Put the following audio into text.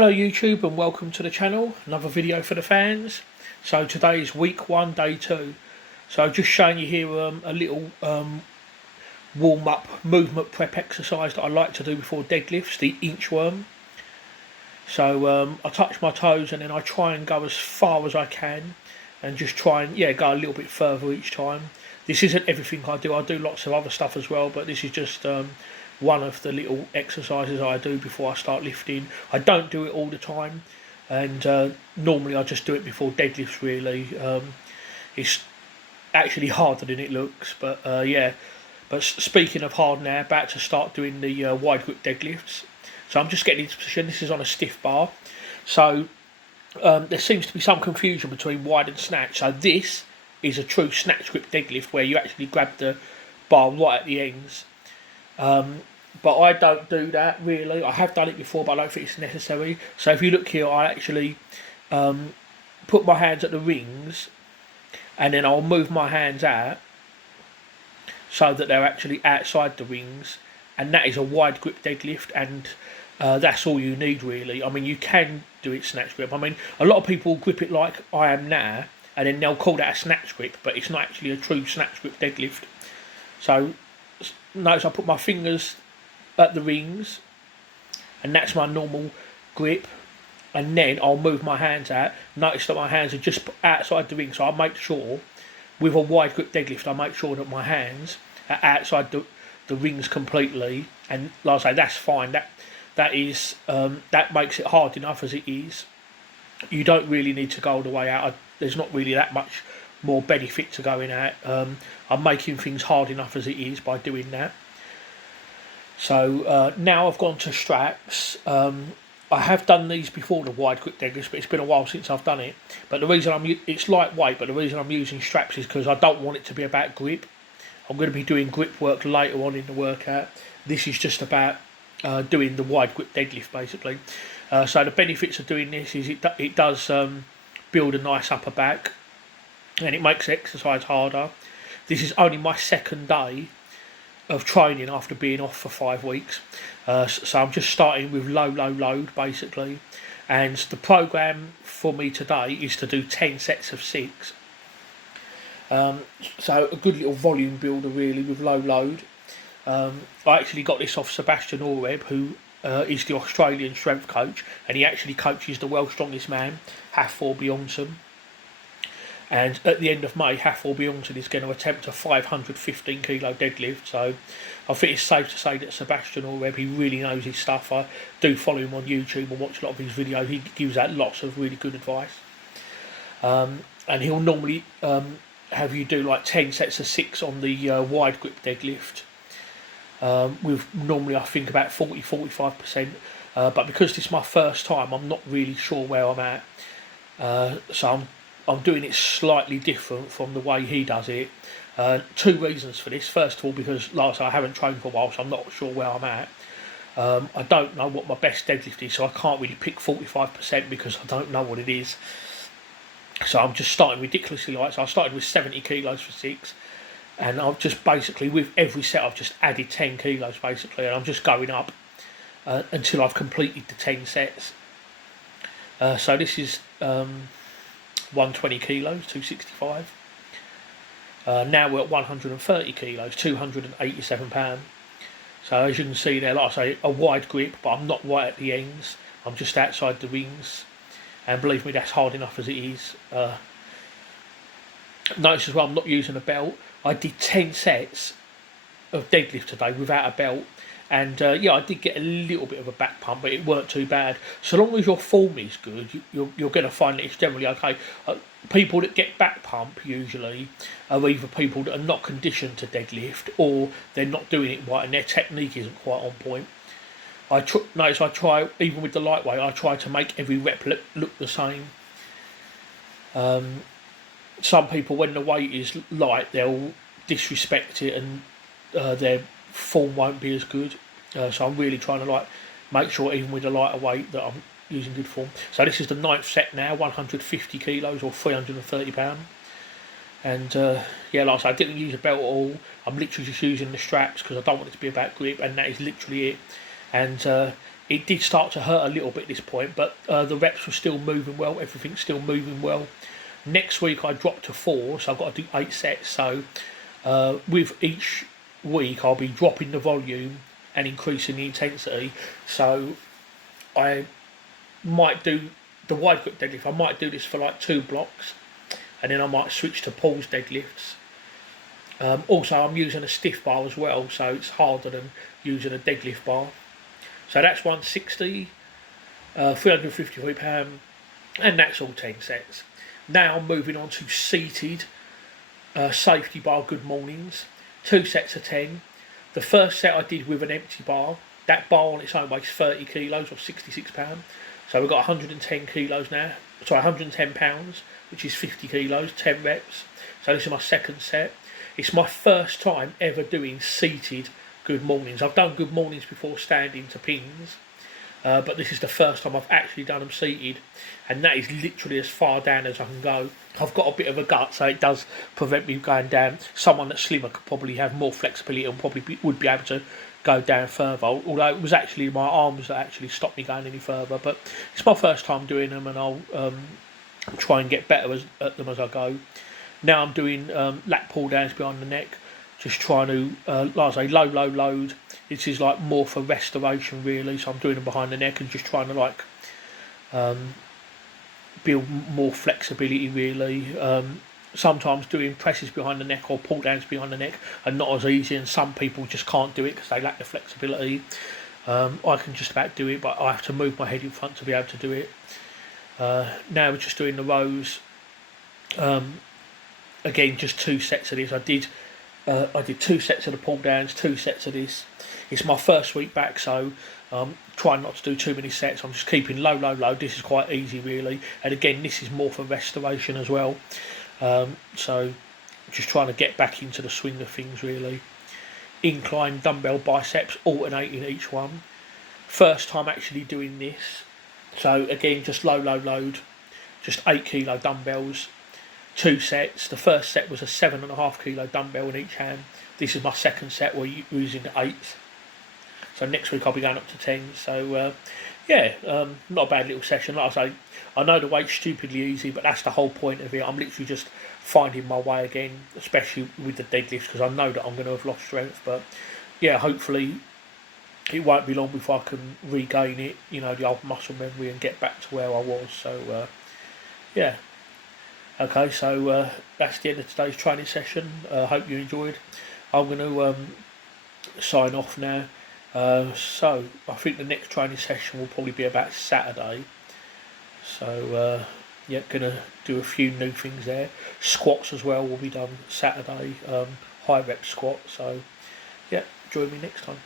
Hello YouTube and welcome to the channel, another video for the fans. So today is week 1, day 2. So just showing you here a little warm up movement prep exercise that I like to do before deadlifts, the inchworm. So I touch my toes and then I try and go as far as I can and just try and go a little bit further each time. This isn't everything I do lots of other stuff as well, but this is just one of the little exercises I do before I start lifting. I don't do it all the time, and normally I just do it before deadlifts really. It's actually harder than it looks, but But speaking of hard now, about to start doing the wide grip deadlifts. So I'm just getting into position. This is on a stiff bar. So there seems to be some confusion between wide and snatch. So this is a true snatch grip deadlift where you actually grab the bar right at the ends. But I don't do that really. I have done it before, but I don't think it's necessary. So if you look here, I actually put my hands at the rings and then I'll move my hands out so that they're actually outside the rings, and that is a wide grip deadlift, and that's all you need really. I mean, you can do it snatch grip. I mean, a lot of people grip it like I am now and then they'll call that a snatch grip, but it's not actually a true snatch grip deadlift. So notice I put my fingers at the rings and that's my normal grip, and then I'll move my hands out. Notice that my hands are just outside the ring, so I make sure with a wide grip deadlift I make sure that my hands are outside the rings completely, and like I say, that's fine. That makes it hard enough as it is. You don't really need to go all the way out. There's not really that much more benefit to going out. I'm making things hard enough as it is by doing that. So now I've gone to straps. I have done these before, the wide grip deadlifts, but it's been a while since I've done it. But the reason it's lightweight, but the reason I'm using straps is because I don't want it to be about grip. I'm going to be doing grip work later on in the workout. This is just about doing the wide grip deadlift basically. So the benefits of doing this is it does build a nice upper back, and it makes exercise harder. This is only my second day of training after being off for 5 weeks, so I'm just starting with low load basically, and the program for me today is to do 10 sets of 6. So a good little volume builder really with low load. I actually got this off Sebastian Oreb, who is the Australian strength coach, and he actually coaches the world's strongest man, Hafthor Bjornsson. And at the end of May, Hafthor Bjornsson is going to attempt a 515 kilo deadlift. So I think it's safe to say that Sebastian Oreb, he really knows his stuff. I do follow him on YouTube and watch a lot of his videos. He gives out lots of really good advice. And he'll normally have you do like 10 sets of 6 on the wide grip deadlift. With normally I think about 40-45%, but because this is my first time, I'm not really sure where I'm at. So I'm doing it slightly different from the way he does it. 2 reasons for this. First of all, because like I say, I haven't trained for a while, so I'm not sure where I'm at. I don't know what my best deadlift is, so I can't really pick 45% because I don't know what it is. So I'm just starting ridiculously light. So I started with 70 kilos for 6. And I've just basically, with every set, I've just added 10 kilos basically, and I'm just going up until I've completed the 10 sets. So this is 120 kilos, 265. Now we're at 130 kilos, 287 pounds. So as you can see there, like I say, a wide grip, but I'm not right at the ends. I'm just outside the rings, and believe me, that's hard enough as it is. Notice as well, I'm not using a belt. I did 10 sets of deadlift today without a belt, and I did get a little bit of a back pump, but it weren't too bad. So long as your form is good, you're going to find that it's generally okay. People that get back pump usually are either people that are not conditioned to deadlift, or they're not doing it right and their technique isn't quite on point. Notice I try, even with the lightweight, I try to make every rep look the same. Some people, when the weight is light, they'll disrespect it and their form won't be as good. So I'm really trying to make sure, even with the lighter weight, that I'm using good form. So this is the 9th set now, 150 kilos or 330 pounds. And like I said, I didn't use a belt at all. I'm literally just using the straps because I don't want it to be about grip, and that is literally it. And it did start to hurt a little bit at this point, but the reps were still moving well, everything's still moving well. Next week I dropped to 4, so I've got to do 8 sets. So with each week I'll be dropping the volume and increasing the intensity. So I might do the wide grip deadlift. I might do this for like 2 blocks, and then I might switch to pulls deadlifts. Also, I'm using a stiff bar as well, so it's harder than using a deadlift bar. So that's 160, 353 pound, and that's all 10 sets. Now moving on to seated safety bar good mornings, 2 sets of 10. The first set I did with an empty bar. That bar on its own weighs 30 kilos or 66 pounds. So we've got 110 kilos now. Sorry, 110 pounds, which is 50 kilos, 10 reps. So this is my second set. It's my first time ever doing seated good mornings. I've done good mornings before standing to pins, but this is the first time I've actually done them seated, and that is literally as far down as I can go. I've got a bit of a gut, so it does prevent me going down. Someone that's slimmer could probably have more flexibility and probably would be able to go down further, although it was actually my arms that actually stopped me going any further. But it's my first time doing them, and I'll try and get better at them as I go. Now I'm doing lat pull downs behind the neck, just trying to, like I say, low load. This is like more for restoration really, so I'm doing them behind the neck and just trying to like build more flexibility really. Sometimes doing presses behind the neck or pull downs behind the neck are not as easy, and some people just can't do it because they lack the flexibility. I can just about do it, but I have to move my head in front to be able to do it. Now we're just doing the rows. Again, just 2 sets of this. I did 2 sets of the pull downs, 2 sets of this. It's my first week back, so trying not to do too many sets. I'm just keeping low. This is quite easy really, and again, this is more for restoration as well. So just trying to get back into the swing of things really. Incline dumbbell biceps, alternating each one. First time actually doing this, so again, just low load, just 8 kilo dumbbells. 2 sets. The first set was a 7.5 kilo dumbbell in each hand. This is my second set where we're using the 8s. So next week I'll be going up to 10. So not a bad little session. Like I say, I know the weight's stupidly easy, but that's the whole point of it. I'm literally just finding my way again, especially with the deadlifts, because I know that I'm going to have lost strength. But yeah, hopefully it won't be long before I can regain it, the old muscle memory, and get back to where I was. So yeah. Okay, so that's the end of today's training session. Hope you enjoyed. I'm going to sign off now. So I think the next training session will probably be about Saturday. So yeah, going to do a few new things there. Squats as well will be done Saturday. High rep squat. So yeah, join me next time.